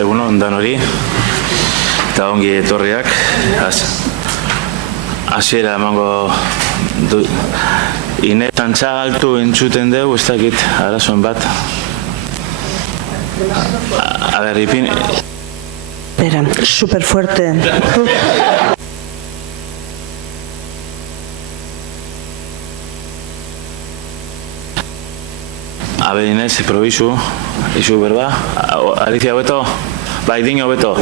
Egunon dan hori, eta ongi etorriak, hasiera emango du. Ine tantza altu entzuten dugu, ez dakit, arazoen bat. A ver, ipin... Era súper fuerte. A ver, Inés, improvisu, isu berba. Alicia, beto? Bai, dino, beto.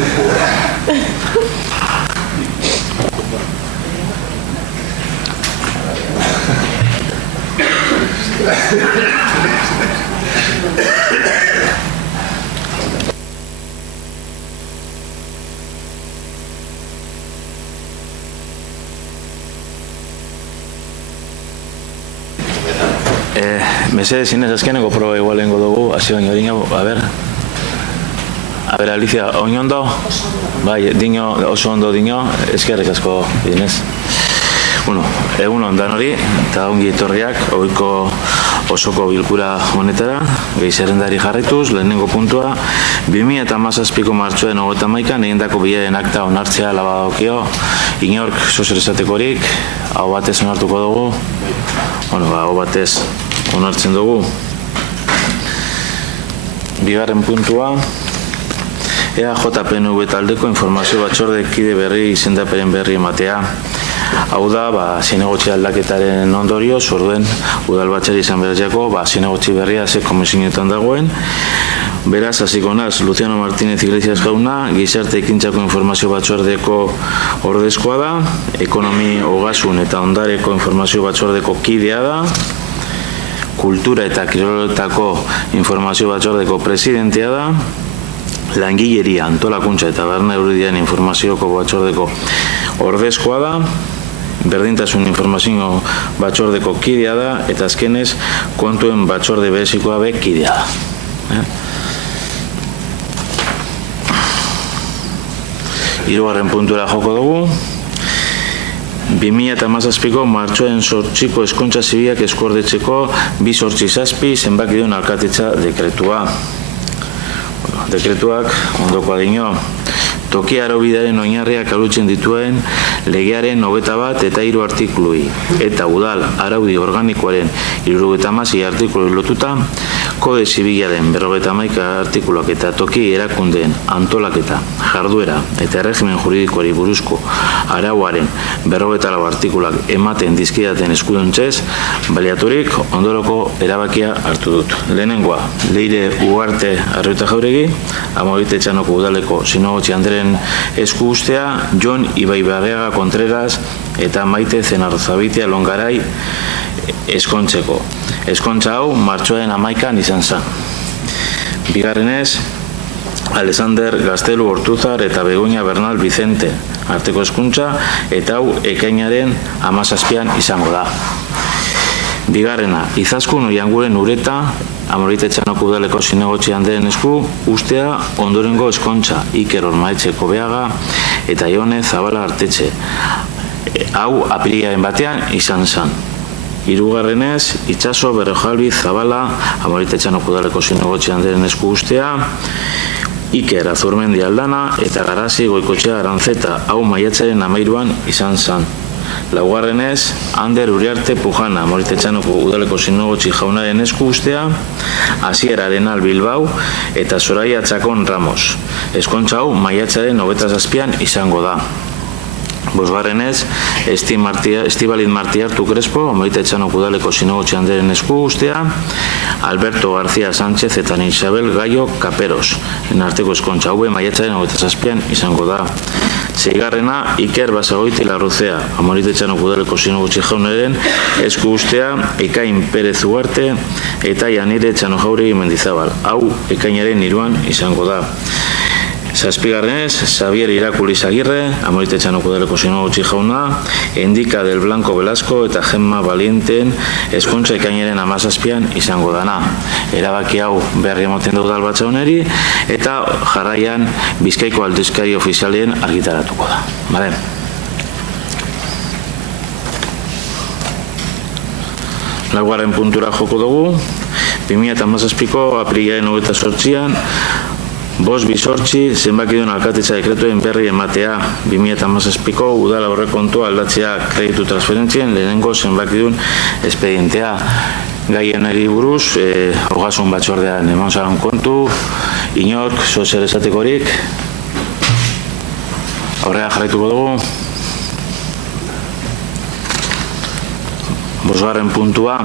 Mesedez, Inés, azkeneko proba igual lengo dugu, hasi baino dino, a ver, Alicia, oin ondo? Bai, dino, oso ondo dino, eskerrik asko, Inés. Bueno, egun ondan hori, eta ongi etorriak, ohiko osoko bilkura honetara, gehi-zerrendari jarraituz, lehenengo puntua, 2017ko martxoaren 31an egindako bilaren akta onartzea labadokio, inork zozer esatekorik, hau batez onartuko dugu, bueno, hau batez onartzen dugu. Bigarren puntua, EAJ-PNV taldeko informazio batzorde kide berri izendapenen berri ematea. Hau da, zinegotzi aldaketaren ondorioz, orduen udalbatzari izan berazako, zinegotzi berria ze komisionetan dagoen. Beraz, hasiko naz, Luciano Martínez Iglesias jauna, gizarte ekintzako informazio batzordeko ordezkoa da, ekonomi, ogasun eta ondareko informazio batzordeko kidea da, kultura eta kiroletako informazio batzordeko presidentea da, langileria, antolakuntza eta barne euridian informazioko batzordeko ordezkoa da, berdintasun informazio batzordeko kidea da, eta azkenez kontuen batzorde berezikoa be kidea da. Hirugarren puntura joko dugu. 2017ko martxoaren 8ko eskontza zibilak eskuordetzeko 287 zenbakidun alkatetza dekretua. Dekretuak ondokoa dino. Toki araubidaren oinarriak alutzen dituen legearen 21 eta 3 artikului eta udal araudi organikoaren 76 artikulu lotuta kode zibilaren 51 artikuluak eta toki erakundeen antolaketa, jarduera eta erregimen juridikoari buruzko arauaren 54 artikuluak ematen dizkidaten eskuduntzez baliaturik ondoroko erabakia hartu dut. Lehenengoa, Leire Ugarte Arrieta Jauregi, Amabite Etxanoko udaleko Zinegotzi Andre esku ustea, Jon Ibaibarriaga Contreras eta Maite Zenarrozabitia Longarai eskontzeko. Eskontza hau martxoaren 11an izan zen. Bigarrenez, Alexander Gaztelu Ortuzar eta Begoña Bernal Vicente arteko eskuntza eta hau ekainaren 17an izango da. Bigarrena, Izaskun Oianguren Ureta, Amorite Etxanoko udaleko Zinegotzi Andreen esku, ustea ondorengo eskontza, Iker Ormaetxeko Beaga eta Ione Zabala Artetxe. Hau apirilaren batean izan zen. Hirugarrenez, Itxaso Berrojalbi Zabala, Amorite Etxanoko udaleko Zinegotzi Andreen esku ustea, Iker Azurmendi Aldana eta Garazi Goikotxea Arantzeta, hau maiatzaren 13an izan zen. Laugarrenez, Ander Uriarte Pujana, Amorite Etxanoko udaleko Zinegotzi jaunaren esku ustea, Asier Arenal Bilbao eta Soraya Txakon Ramos. Eskontza hau maiatzaren 27an izango da. Bosgarrenez, Estibalit Martiartu Crespo, Amorite Etxanoko udaleko Zinegotzi Andreen esku ustea, Alberto García Sánchez eta Isabel Gallo Caperos. Arteko eskontza hau maiatzaren 27an izango da. Seigarrena, Iker Basagoiti Larruzea, Amorite Etxanoko udaleko Zinegotzi jaunaren esku ustea, Ekain Perez Ugarte eta Janire Etxano Jauregi Mendizabal. Hau ekainaren 3an izango da. Zazpigarrenez, Xavier Irakuliz Agirre, Amorite Etxanoko udaleko Zinegotzi jauna, Endika del Blanco Velasco eta Gemma Valienten eskontza ekainaren 17an izango dana. Erabaki hau berri emoten du udalbatza honeri eta jarraian Bizkaiko aldizkari ofizialien argitaratuko da. Bale? Laugarren puntura joko dugu, 2017ko apirilaren 28an 5.8 zenbakidun alkatetza dekretuen berri ematea 2017ko udal aurrekontua aldatzea kreditu transferentzien lehenengo zenbakidun espedientea. Gaienari buruz, ogasun batzordean eman zaren kontu, inork, zer esatekorik, aurrera jarraituko dugu. 5. puntua,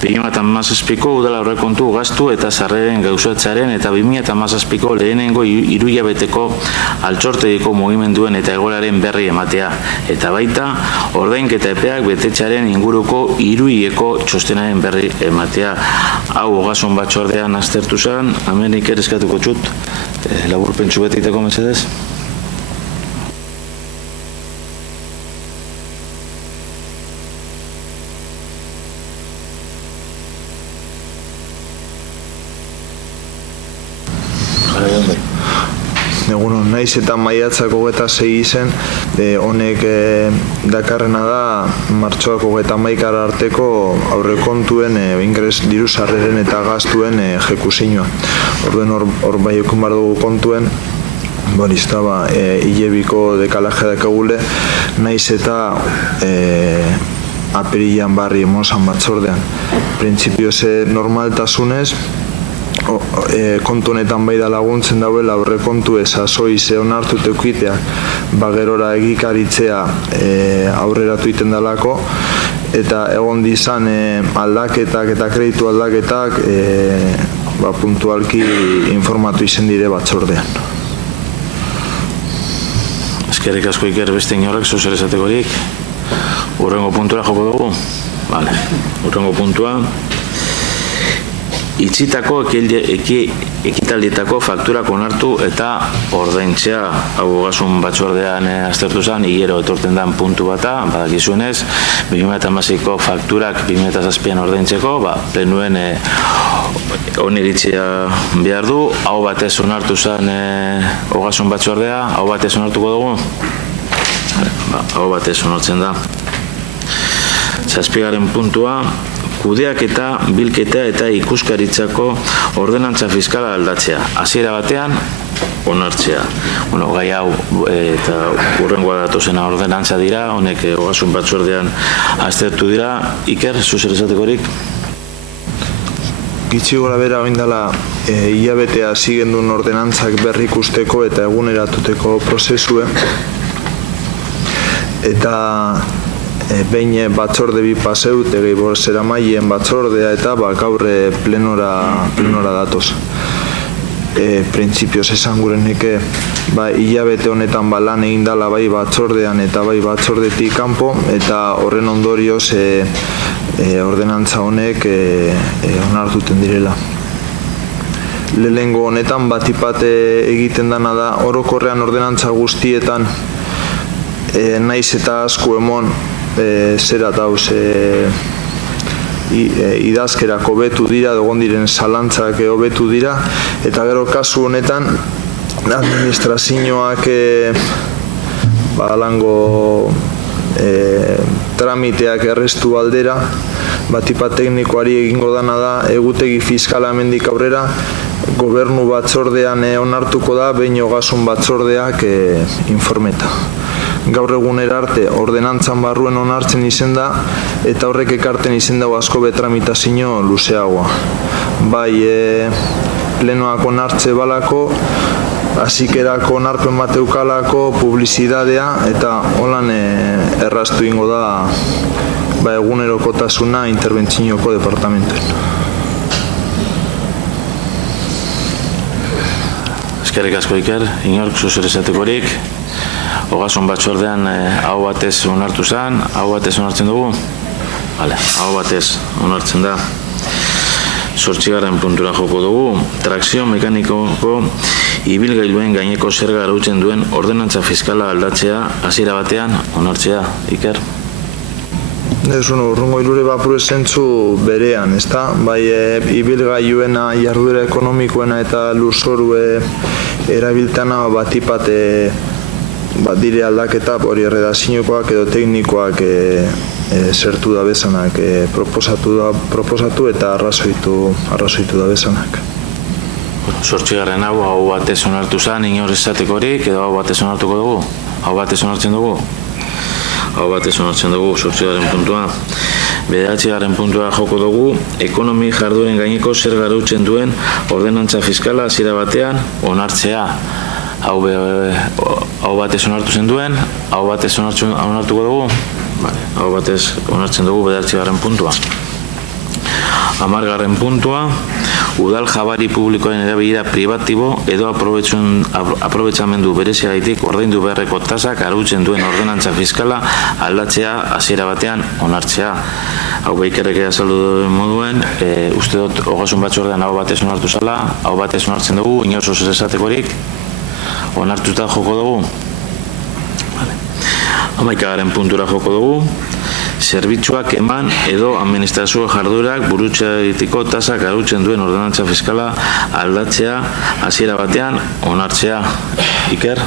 2017ko udal aurrekontu gastu eta sarreren gauzatzearen eta 2017ko lehenengo hirulabeteko altxortegiko mugimenduen eta egoeraren berri ematea. Eta baita, ordainketa epeak betetzearen inguruko hiruhileko txostenaren berri ematea. Hau ogasun batzordean aztertu zen, hemen Iker eskatuko txut, laburpentsu bat egiteko mesedez. Egunon, naiz eta maiatzak 26 izen, honek dakarrena da martxoak 31 arteko aurrekontuen diru sarreren eta gastuen jekusinua. Orduen hor bai eukun behar dugu kontuen, hilebiko dekalaje dakagule, naiz eta apirilan barri emozan batzordean. Printzipioz normaltasunez, kontu honetan bai da laguntzen dauela aurrekontu esasoi ze onartu teukitea bagerora egikaritzea aurreratu iten dalako eta egon dizan aldaketak eta kreditu aldaketak puntualki informatu izen dire batzordean. Eskerrik asko Iker, beste inorrek zer esatekorik. Hurrengo puntura joko dugu? Vale. Hurrengo puntua. Itxitako ekitaldietako fakturak onartu eta ordaintzea. Hau ogasun batzordean aztertu zen, hilero etorten den puntu bata, badakizuenez, 2016ko fakturak 2007an ordaintzeko, plenuen oniritzia behar du, hau batez onartu zen ogasun batzordea, hau batez onartuko dugu? Hau batez onartzen da. 7. puntua, kudeaketa, bilketa eta ikuskaritzako ordenantza fiskala aldatzea. Hasiera batean, onartzea. Gai hau eta hurrengoa datozena ordenantza dira, honek ogasun batzordean aztertu dira. Iker, zuzer esatekorik? Gitxi gora bera oindala hilabetea zigendun ordenantzak berri ikusteko eta eguneratuteko prozesue. Eta behin batzorde bi paseut, zera maien batzordea eta gaur plenora datoz. Printzipioz esan gureneke hilabete honetan lan egin dala bai batzordean eta bai batzordetik kanpo eta horren ondorioz ordenantza honek onartuten direla. Lehengo honetan batipat egiten dana da orokorrean ordenantza guztietan naiz eta asko emon zera dauz idazkerako betu dira, dogon diren zalantzak hobetu dira, eta gero kasu honetan administrazioak lango tramiteak errestu aldera, batipat teknikoari egingo dana da egutegi fiskala hemendik aurrera, gobernu batzordean onartuko da, behin ogasun batzordeak informeta. Gaur egunera arte ordenantzan barruen onartzen izen da eta horrek ekarten izen dago asko betramitazio luzeagoa. Bai plenoak onartze balako, hasikerako onarpen bateukalako, publizidadea eta holan erraztu ingo da egunerokotasuna interventzioko departamentuen. Eskerrik asko Iker, inork zuzer esatekorik. Ogasun batzordean hau batez onartu zen, hau batez onartzen dugu? Hau batez onartzen da. 8. puntura joko dugu, trakzio mekanikoko ibilgailuen gaineko zerga arautzen duen ordenantza fiskala aldatzea hasiera batean onartzea, Iker? Urrungo hilure bapure zentzu berean, ezta? Bai ibilgailuena, jarduera ekonomikoena eta lurzoru erabiltana batipat dire aldaketa hori erredaziokoak edo teknikoak zertu da bezanak proposatu eta arrazoitu da bezanak. zortzigarren hau batez onartu zen, inor esatekorik, edo hau batez onartuko dugu? Hau batez onartzen dugu? Hau batez onartzen dugu, zortzigarren puntua. Bederatzigarren puntua joko dugu, ekonomi jardueren gaineko zer garautzen duen ordenantza fiskala hasiera batean onartzea. Hau batez onartu zen duen, hau batez onartuko dugu? Hau batez onartzen dugu bederatzigarren puntua. 10. puntua, udal jabari publikoen erabilera pribatibo edo aprobetxamendu bereziagaitik ordaindu beharreko tasak arautzen duen ordenantza fiskala aldatzea hasiera batean onartzea. Hau Beikerrek azaldu duen moduen, uste dut ogasun batzordean hau batez onartu zala, hau batez onartzen dugu, inoz oso esatekorik, onartuta joko dugu. 11. puntura joko dugu, zerbitzuak eman edo administrazio jarduerak burutzeagitiko tasak arautzen duen ordenantza fiskala aldatzea hasiera batean onartzea. Iker?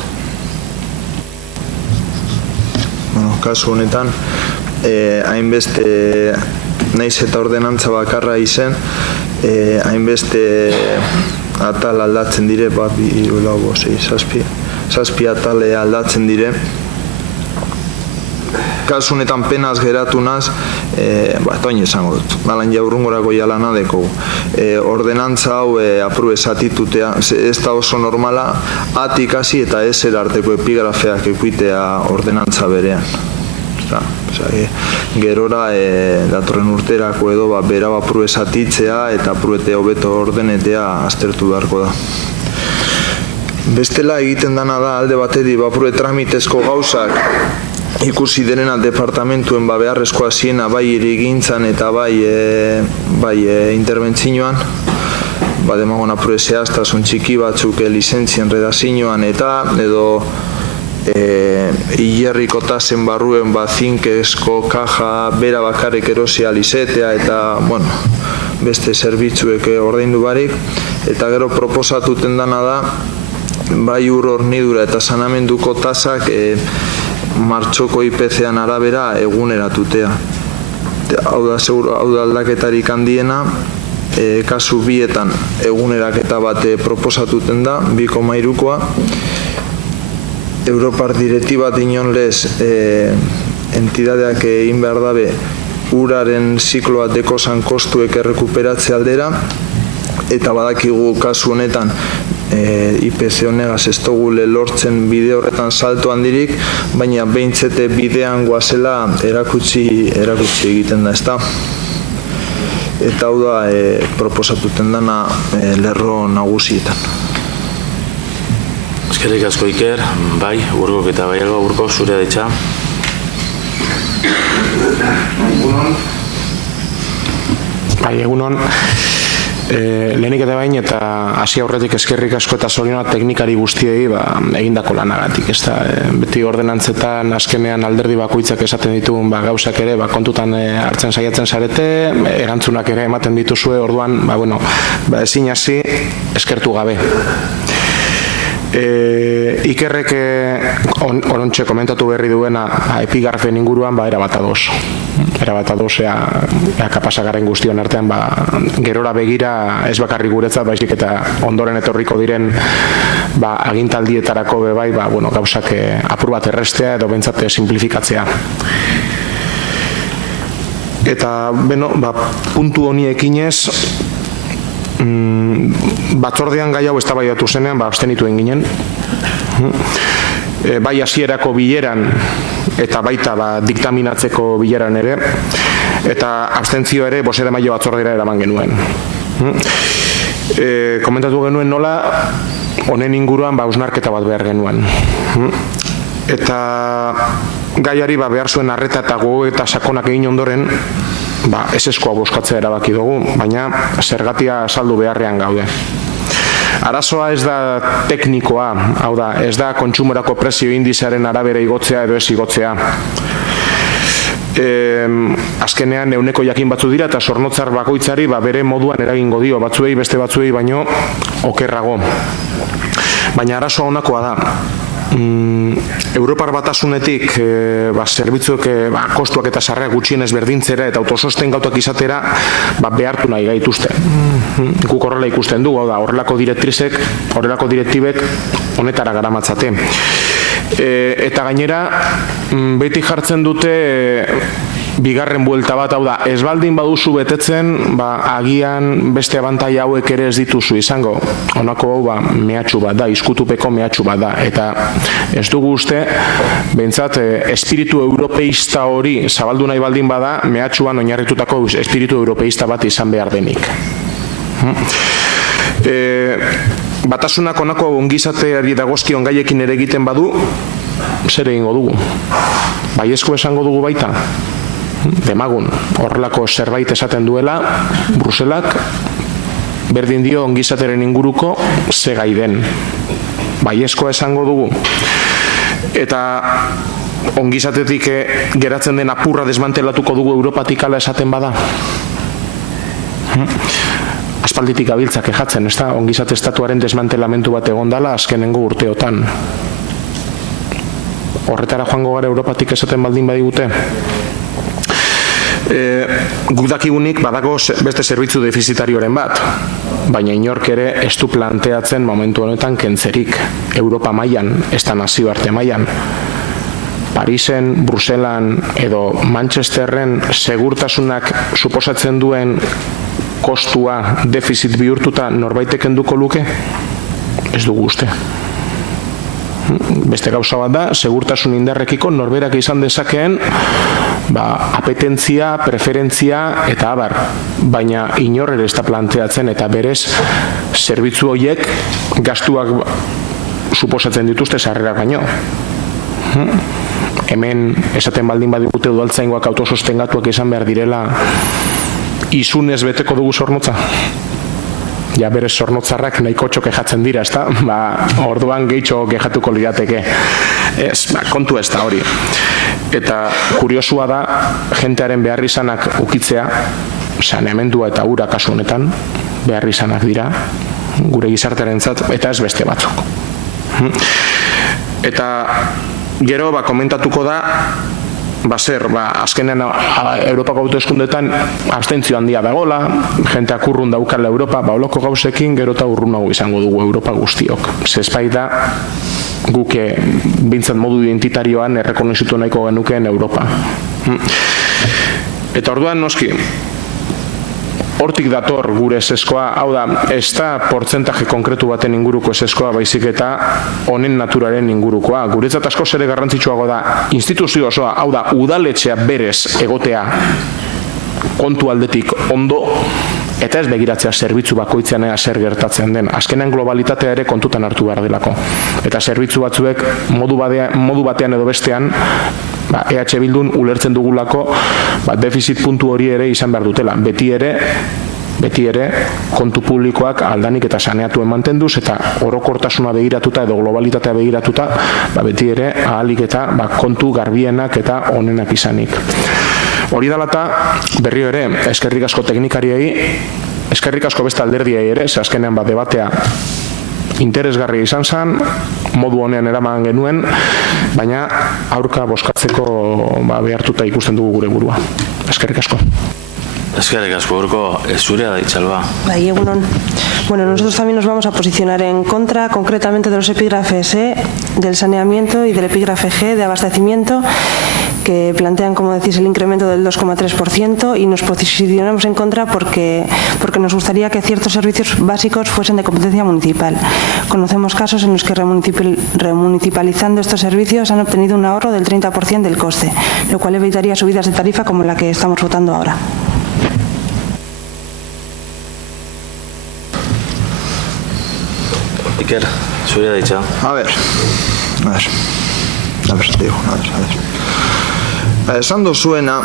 Kasu honetan, hainbeste naiz eta ordenantza bakarra izen, hainbeste atal aldatzen dire, 7 atal aldatzen dire. Kasu honetan penaz geratu naz, toin esango dut, balan jaurrungorako jalana deko. Ordenantza hau aprube zatitutea, ez da oso normala, atik hasi eta ez erarteko epigrafeak ekuitea ordenantza berean. Gerora datorren urterako edo bera aprube zatitzea eta aprubete hobeto ordenetea aztertu beharko da. Bestela egiten dana da alde bateri aprube tramitezko gauzak ikusi derena departamentuen beharrezkoa ziena bai erigintzan eta bai interbentzioan, demagon apure zehaztasun txiki batzuk lizentzien redazioan eta edo hilerriko tasen barruen zinkezko kaja bera bakarrik erosia lizetea eta beste zerbitzuek ordaindu barik, eta gero proposatuten dana da bai ur hornidura eta sanamenduko tasak martxoko IPC-an arabera eguneratutea. Hau da aldaketarik handiena, kasu bietan eguneraketa bat proposatuten da, 2,3koa. Europar direktibat inon lez entidadeak egin behar dabe uraren zikloa dekozan kostuek errekuperatze aldera, eta badakigu kasu honetan IPC honegaz ez dugule lortzen bide horretan salto handirik, baina behintzete bidean guazela erakutsi egiten da, ezta? Eta hau da proposatuten dana lerro nagusietan. Eskerrik asko Iker, bai, Urgok eta bai alba, Urko, zure ditza. Bai, egunon. Lehenik eta bain eta hasi aurretik eskerrik asko eta zorionak teknikari guztiei egindako lanagatik. Beti ordenantzetan azkenean alderdi bakoitzak esaten ditugun gauzak ere kontutan hartzen saiatzen zarete, erantzunak ere ematen dituzue, orduan ezin hasi eskertu gabe. Ikerrek orontxe komentatu berri duena epigrafen inguruan erabat ados. Erabat ados ea kapasagaren guztion artean gerora begira ez bakarri guretzat baizik eta ondoren etorriko diren agintaldietarako bebai gauzak apur bat errestea edo bentsat simplifikatzea. Eta puntu honi ekinez batzordean gai hau eztabaidatu zenean abstenitu egin ginen. Bai hasierako bileran eta baita diktaminatzeko bileran ere, eta abstentzio ere bozeramaile batzordera eraman genuen. Komentatu genuen nola honen inguruan hausnarketa bat behar genuen. Eta gaiari behar zuen arreta eta gogo eta sakonak egin ondoren eseskoa bozkatzea erabaki dugu, baina zergatia azaldu beharrean gaude. Arazoa ez da teknikoa, hau da, ez da kontsumorako prezio indizearen arabera igotzea edo ez igotzea. Azkenean ehuneko jakin batzu dira eta zornotzar bakoitzari bere moduan eragingo dio, batzuei beste batzuei baino okerrago. Baina arazoa honakoa da. Europar Batasunetik zerbitzuek kostuak eta sarrerak gutxienez berdintzera eta autososten gautak izatera behartu nahi gaituzte. Guk horrela ikusten du, horrelako direktrizek, horrelako direktibek honetara garamatzate. Eta gainera, beti jartzen dute bigarren buelta bat, hau da, ez baldin baduzu betetzen, agian beste abantai hauek ere ez dituzu izango. Honako hau mehatxu bat da, izkutupeko mehatxu bat da. Eta ez dugu uste, behintzat, espiritu europeista hori zabaldu nahi baldin bada, mehatxuan oinarritutako espiritu europeista bat izan behar denik. Batasunak honako ongizateari dagozkion gaiekin ere egiten badu, zer egingo dugu? Baiezko esango dugu baita? Demagun, horrelako zerbait esaten duela, Bruselak berdin dio ongizateren inguruko ze gai den. Baiezkoa esango dugu. Eta ongizatetik geratzen den apurra desmantelatuko dugu Europatik ala esaten bada. Aspalditik gabiltzak ejatzen, ez da? Ongizate estatuaren desmantelamentu bat egondala azkenengo urteotan. Horretara joango gara Europatik esaten baldin badigute? Guk dakigunik badago beste zerbitzu defizitarioren bat, baina inork ere ez du planteatzen momentu honetan kentzerik Europa mailan, ez da nazioarte mailan. Parisen, Bruselan edo Manchesterren segurtasunak suposatzen duen kostua defizit bihurtuta norbaitek kenduko luke? Ez dugu uste. Beste gauza bat da, segurtasun indarrekiko norberak izan dezakeen apetentzia, preferentzia eta abar, baina inor ere ez da planteatzen eta berez zerbitzu horiek gastuak suposatzen dituzte sarrerak baino. Hemen esaten baldin badigute udaltzaingoak autosostengatuak izan behar direla, izunez beteko dugu zornotza. Ja berez zornotzarrak nahiko kejatzen dira, ezta? Orduan gehitxo kejatuko lirateke. Kontu ez da hori. Eta kuriosua da, jentearen beharrizanak ukitzea, saneamendua eta ura kasu honetan, beharrizanak dira, gure gizartearentzat, eta ez beste batzuk. Eta gero, komentatuko da, azkenean Europako hauteskundetan abstentzio handia dagola, jenteak urrun daukala Europa, oloko gauzekin gero eta urrunago izango dugu Europa guztiok. Zespai da, guk bintzat modu identitarioan errekonozitu nahiko genukeen Europa. Eta orduan noski, hortik dator gure eseskoa, hau da, ez da portzentaje konkretu baten inguruko eseskoa, baizik eta honen naturaren ingurukoa. Guretzat asko ere garrantzitsuago da, instituzio osoa, hau da, udaletxea berez egotea kontu aldetik ondo, eta ez begiratzea zerbitzu bakoitzean zer gertatzen den. Azkenean globalitatea ere kontutan hartu behar delako. Eta zerbitzu batzuek modu batean edo bestean, EH Bildun ulertzen dugulako defizit puntu hori ere izan behar dutela. Beti ere kontu publikoak aldanik eta saneatu emantenduz eta orokortasuna begiratuta edo globalitatea begiratuta beti ere ahalik eta kontu garbienak eta onenak izanik. Hori dela eta berrio ere eskerrik asko teknikariei, eskerrik asko beste alderdiei ere, ze azkenean debatea interesgarria izan zen, modu honean eraman genuen, baina aurka bozkatzeko behartuta ikusten dugu gure burua. Eskerrik asko. Eskerrik asko, Urko, zurea da Itxalba. Egunon. Bueno, nosotros también nos vamos a posicionar en contra, concretamente de los epígrafes E, del saneamiento y del epígrafe G, de abastecimiento, que plantean, como decís, el incremento del 2,3% y nos posicionamos en contra porque nos gustaría que ciertos servicios básicos fuesen de competencia municipal. Conocemos casos en los que remunicipalizando estos servicios han obtenido un ahorro del 30% del coste, lo cual evitaría subidas de tarifa como la que estamos votando ahora. Iker, zurea da Itxa. A ver, digo, esan duzuena,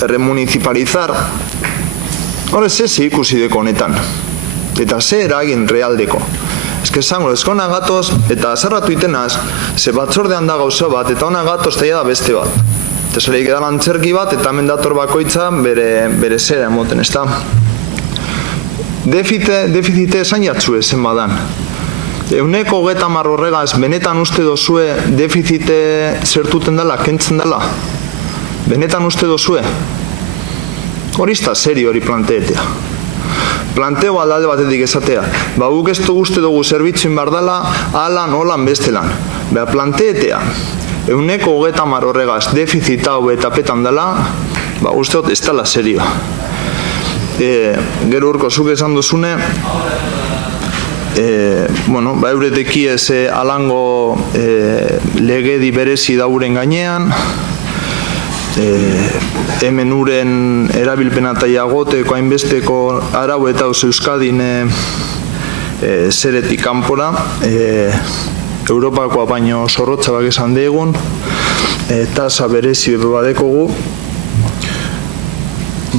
remunicipalizar, hori ze ikusi deko honetan, eta ze eragin realdeko. Ez que esango, ezkona gatoz, eta zerratu itenaz, ze batzordean da gauza bat, eta ona gatoz taia da beste bat. Eta zereik edan antzerki bat, eta mendator bakoitza bere zera emoten, ez da? Defizite esan jatzu ezen badan. 130 horregaz, benetan uste dozue defizite zertuten dela, kentzen dela? Benetan uste dozue? Hori izta serio hori planteetea. Planteo alde batetik esatea. Guk ez dugu uste dugu zerbitzuen behar dela, alan, holan, bestelan. Planteetea, 130 horregaz defizita hau eta petan dela, uste dut ez dela serio. Gero urko zuk esan duzune, eureteki ez alango legedi berezi dauren gainean, hemen uren erabilpena eta jagoteko hainbesteko arau eta Euskadin zeretik kanpora, Europakoa baino zorrotzabak esan degun, tasa berezi badekogu,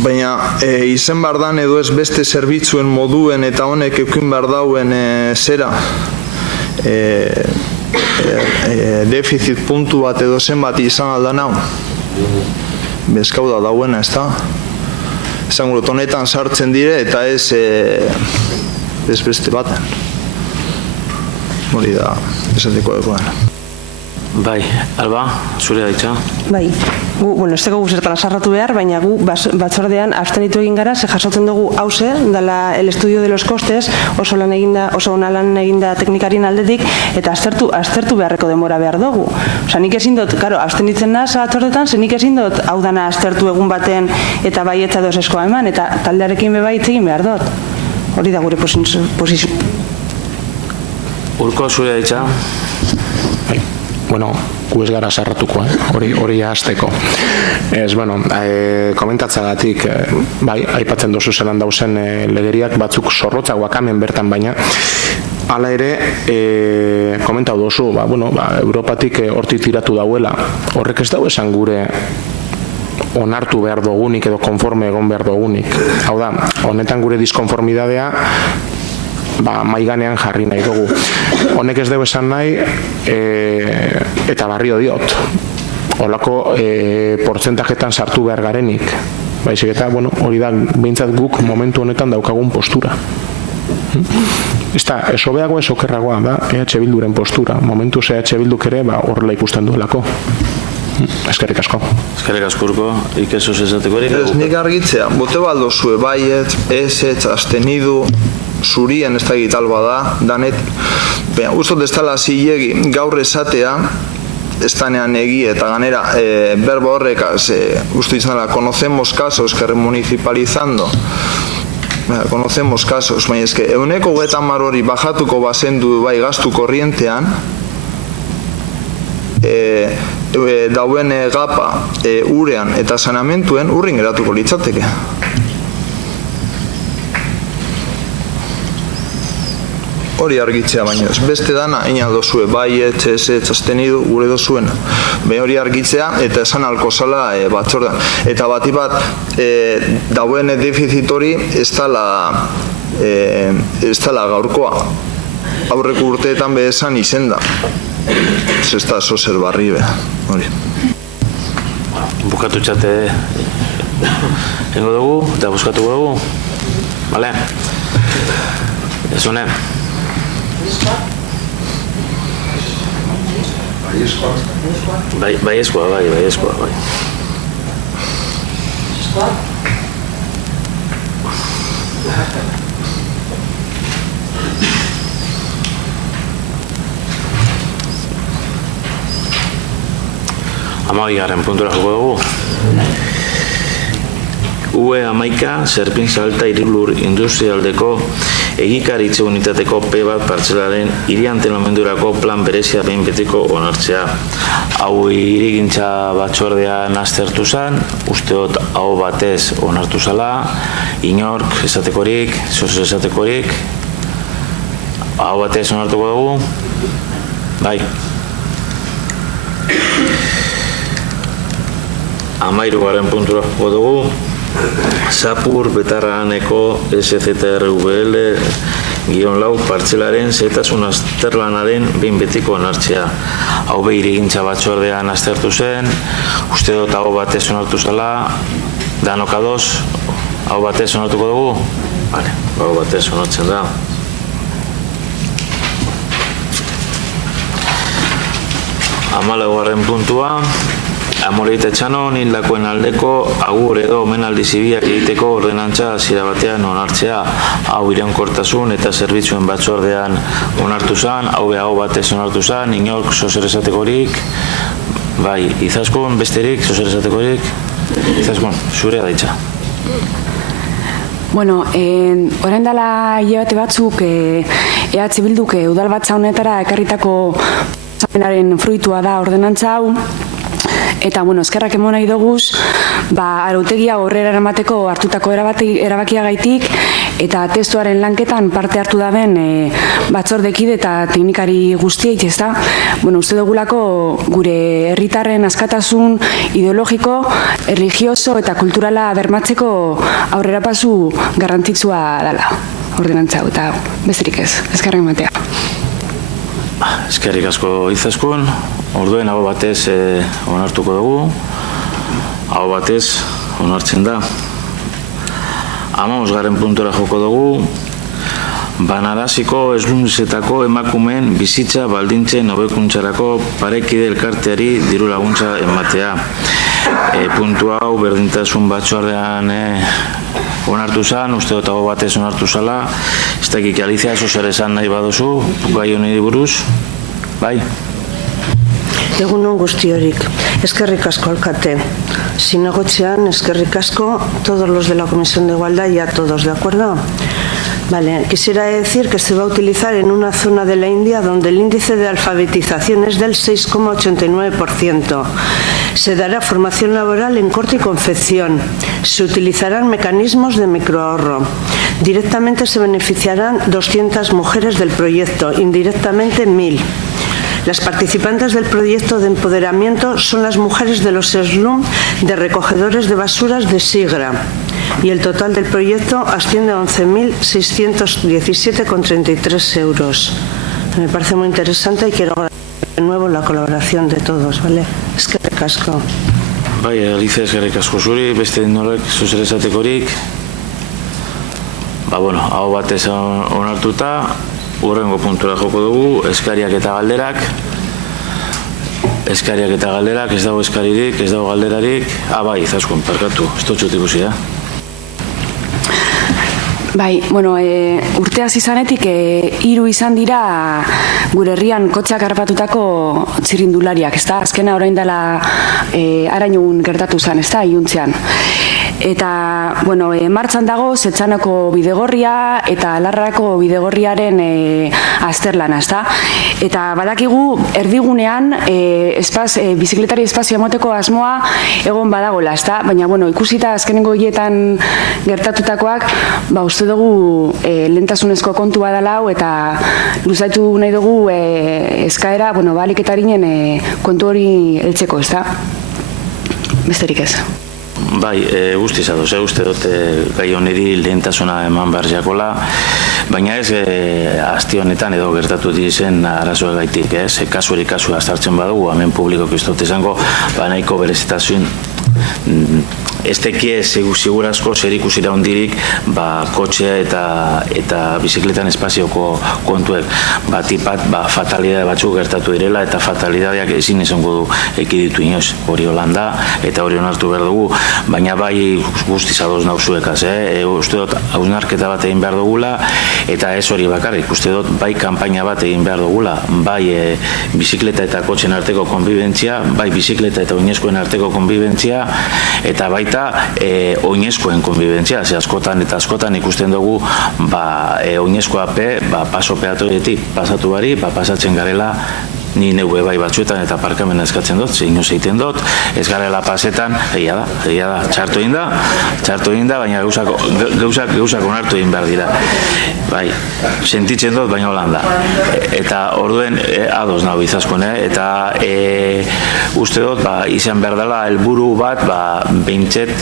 baina izen bardan edo ez beste zerbitzuen moduen eta honek eukin bardauen zera defizit puntu bat edo zenbat izan aldan hau bezkau da dauena, ez da? Esan gurot, honetan sartzen dire eta ez beste baten. Hori da, esateko dekoen. Bai, Alba, zure daitza. Bai, ez dugu zertan asarratu behar, baina gu batzordean abstenitu egin gara, ze jasotzen dugu hause, dela el estudio de los costes, oso ona lan eginda teknikarien aldetik, eta aztertu beharreko denbora behar dugu. Osa, nik ezin dut, karo, abstenitzen naz batzordetan, ze nik ezin dut hau dana aztertu egun baten eta baietza dozeskoa eman, eta taldearekin beba hitz egin behar dut. Hori da gure posizio. Urko, zure daitza. Gu ez gara sarratuko, hori hasteko. Komentatzagatik, aipatzen dozu zelan dauzen legeriak batzuk zorrotzagoak hemen bertan baina, hala ere, komentau dozu, Europatik hortik tiratu dauela, horrek ez dau esan gure onartu behar dugunik edo konforme egon behar dugunik. Hau da, honetan gure diskonformidadea maiganean jarri nahi dugu. Honek ez dugu esan nahi, eta barrio diot, holako portzentajetan sartu behar garenik. Baizik eta, hori da, behintzat guk momentu honetan daukagun postura. Ez hobeago ez okerragoa da, EH Bilduren postura. Momentuz EH Bilduk ere horrela ikusten duelako. Eskerrik asko. Eskerrik asko urko, ikesos esateko erik. Ez nik argitzea, bote baldo zue baiet, ez abstenidu, zurien ez da egitalba da, danet, ustot ez dala zilegi gaur esatea, ez danean egi eta ganera, berba horrekaz, uste izan dela, conocemos casos que remunicipalizando, conocemos casos, baina eske, 130 hori bajatuko bazendu bai gastu korrientean, dauen gapa urean eta saneamentuen urrin geratuko litzateke. Hori argitzea baino ez. Beste dana, ina dozue, bai, abstenidu, gure dozuena. Hori argitzea eta esan alko zala batzordan. Eta bati bat, dauen defizit hori ez dala gaurkoa. Aurreko urteetan esan izen da. Ez da zozer barri be. Hori. Bukatu txate engo dugu eta buskatu dugu. Bale? Ez honen. Baiezkoa, bai. Amabigarren puntura joko dugu. UE 11 Zerpin Salta Hirilur Industrialdeko egikaritze unitateko P1 partzelaren hiri antenamendurako plan berezia behin betiko onartzea. Hau hirigintza batzordean aztertu zen, usteot hau batez onartu zala, inork esatekorik, zozo esatekorik, hau batez onartuko dugu, bai. 13. puntura joko dugu. Zapur Betarraneko SZRVL -lau partzelaren zetasun azterlanaren behin betiko onartzea. Hau hirigintza batzordean aztertu zen, uste dut hau batez onartu zela, danok ados, hau batez onartuko dugu? Hau batez onartzen da. 14. puntua, Amoreite Etxanon hildakoen aldeko agur edo omenaldi zibilak egiteko ordenantza hasiera batean onartzea. Hau iraunkortasun eta zerbitzuen batzordean onartu zen, hau batez onartu zen, inork zozer esatekorik, bai, Izaskun, besterik, zozer esatekorik, Izaskun, zurea daitza. Bueno, orain dela hilabete batzuk EH Bilduk udalbatza honetara ekarritako zamenaren fruitua da ordenantza hau. Eta, eskerrak emon nahi doguz, arautegia aurrera eramateko hartutako erabakiagaitik eta testuaren lanketan parte hartu daben batzordekide eta teknikari guztiek, ezta? Uste dugulako gure herritarren askatasun ideologiko, religioso eta kulturala bermatzeko aurrerapasu garrantzitsua dela ordenantza hau, eta besterik ez, eskerrak ematea. Eskerrik asko Izaskun, orduen hau batez onartuko dugu, hau batez onartzen da. 15. puntura joko dugu, Banaraziko esluntzetako emakumeen bizitza baldintzen hobekuntzarako parekide elkarteari diru laguntza ematea. Puntu hau berdintasun batzordean onartu zen, uste dut hau batez onartu zala. Ez dakik Alicia, zer esan nahi baduzu, gai honi buruz, bai? Egunon guztiorik, eskerrik asko alkate. Zinegotzean, eskerrik asko, todos los de la Comisión de Igualdad y a todos, ¿de acuerdo? Vale, quisiera decir que se va a utilizar en una zona de la India donde el índice de alfabetización es del 6,89%. Se dará formación laboral en corte y confección. Se utilizarán mecanismos de microahorro. Directamente se beneficiarán 200 mujeres del proyecto, indirectamente 1.000. Las participantes del proyecto de empoderamiento son las mujeres de los slum de recogedores de basuras de Sigra. Y el total del proyecto asciende a 11.617,33 euros. Me parece muy interesante y quiero agradecer de nuevo la colaboración de todos, ¿vale? Eskerrik asko. Bai, Alicia, eskerrik asko zuri, beste norek zuzer esatekorik. Hau batez onartuta, hurrengo puntura joko dugu, eskariak eta galderak. Eskariak eta galderak, ez dago eskaririk, ez dago galderarik. Bai, Izaskun, parkatu, ez dutxut ikusi, Bai, urteaz izanetik 3 izan dira gure herrian kotxeak harrapatutako txirrindulariak, ez da? Azkena orain dela arainun gertatu zen, ez da? Iuntzean. Eta, martxan dago Setxanako bidegorria eta Larrako bidegorriaren azterlana, ez da? Eta badakigu erdigunean bizikletari espazio emoteko asmoa egon badagola, ez da? Baina, ikusita azkenengo hietan gertatutakoak, uste dugu lehentasunezko kontua dela hau eta luzaitu nahi dugu eskaera, baliketarinen kontu hori heltzeko, ez da? Besterik ez. Bai, guztiz adoz, uste dut gai honeri lehentasuna eman behar jakola, baina ez asti honetan edo gertatu dizen arazoa gaitik, ez? Kasuri kasua azartzen badugu, hemen publikok ez dut izango, nahiko berezitasun ez tekie segurazko zer ikusira hondirik kotxea eta bizikletan espazioko kontuek batipat fatalidade batzuk gertatu direla eta fatalidadeak ezin izango du ekiditu inoz, hori holanda eta hori onartu behar dugu, baina bai guztiz adoz nauzuekaz, uste dut hausnarketa bat egin behar dugula eta ez hori bakarrik, uste dut bai kanpaina bat egin behar dugula, bai bizikleta eta kotxen arteko konbibentzia, bai bizikleta eta oinezkoen arteko konbibentzia eta baita oinezkoen konbibentzia, askotan eta askotan ikusten dugu oinezkoape paso peatorietik pasatu bari, pasatzen garela ni neue bai batzuetan eta parkamena eskatzen dut, inoz egiten dut, ez garela pasetan, egia da, txarto egin da, baina gauzak onartu egin behar dira. Bai, sentitzen dut, baina holan da. Eta orduen, ados nago Izaskun, eta uste dut, izan behar dela, helburu bat, behintzet,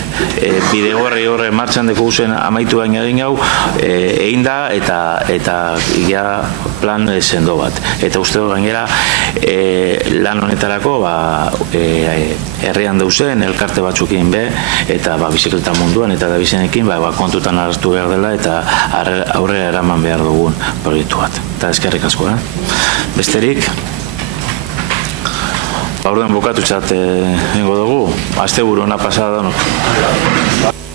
bidegorri horre martxan deko guzen amaitu baina egin hau, egin da, eta ia plan sendo bat. Eta uste dut gainera, lan honetarako herrian dauzen elkarte batzukin eta bizikleta munduan eta dabizenekin kontutan hartu behar dela eta aurrera eraman behar dugun proiektu bat. Eta eskerrik asko, besterik Ba, orduan bukatu txat egingo dugu. Asteburu ona pasada danok.